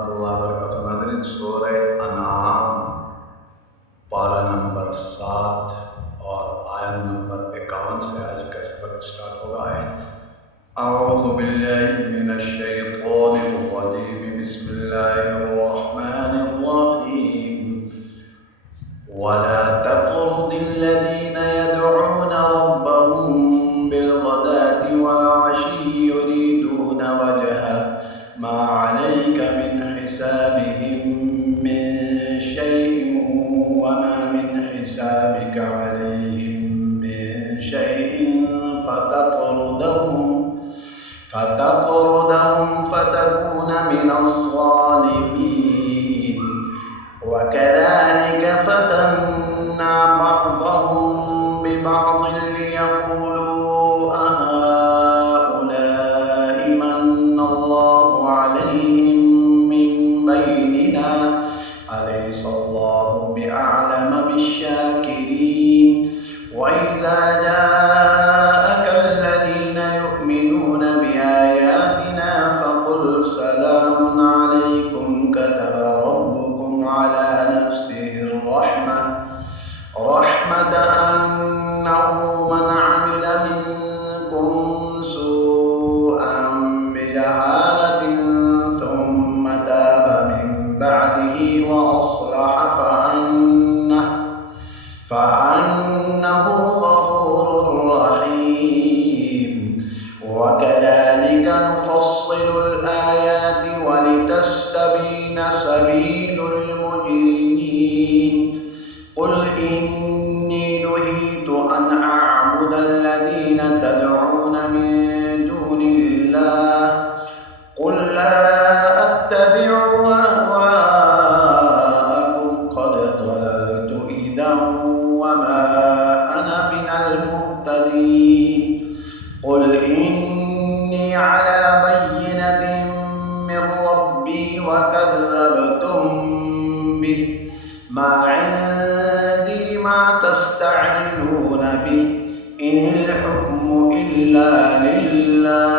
रहमतुल्लाहि व बरकातुहू। नाज़रीन, सूरह अनाम पारा नंबर 7 और आयत नंबर 51 से आज का सबक स्टार्ट होगा। अऊज़ु बिल्लाहि मिनश शैतानिर रजीम, बिस्मिल्लाहिर रहमानिर रहीम। वला तत्रुदिल लज़ीना यदऊना रब्बहुम बिलग़दाति वल अशी युरीदूना वजहा मा अलैका मिन हिसाबिहिम मिन शैइन वमा मिन हिसाबिका अलैहिम मिन शैइन فتطردهم فتكون من الظالمين وكذلك فتنا بعضهم ببعض ليقولوا أهؤلاء من الله عليهم من بيننا أليس الله بأعلم بالشاكرين وإذا جاءك الذين يؤمنون بآياتنا فقل سلام عليكم كتب ربكم على نفسه الرحمة أنه من عمل منكم سوءا بجهالة ثم تاب من بعده وأصلح فأنه غفور رحيم وكذلك نفصل الآيات ولتستبين سبيل المجرمين قل إني نهيت أن أعبد الذين تدعون من دون الله قل لا أتبع أهواءكم قد ضللت إذا وما أنا من المهتدين قل إني على بينة من ربي وكذبتم به ما عندي ما تستعجلون به إن الحكم إلا لله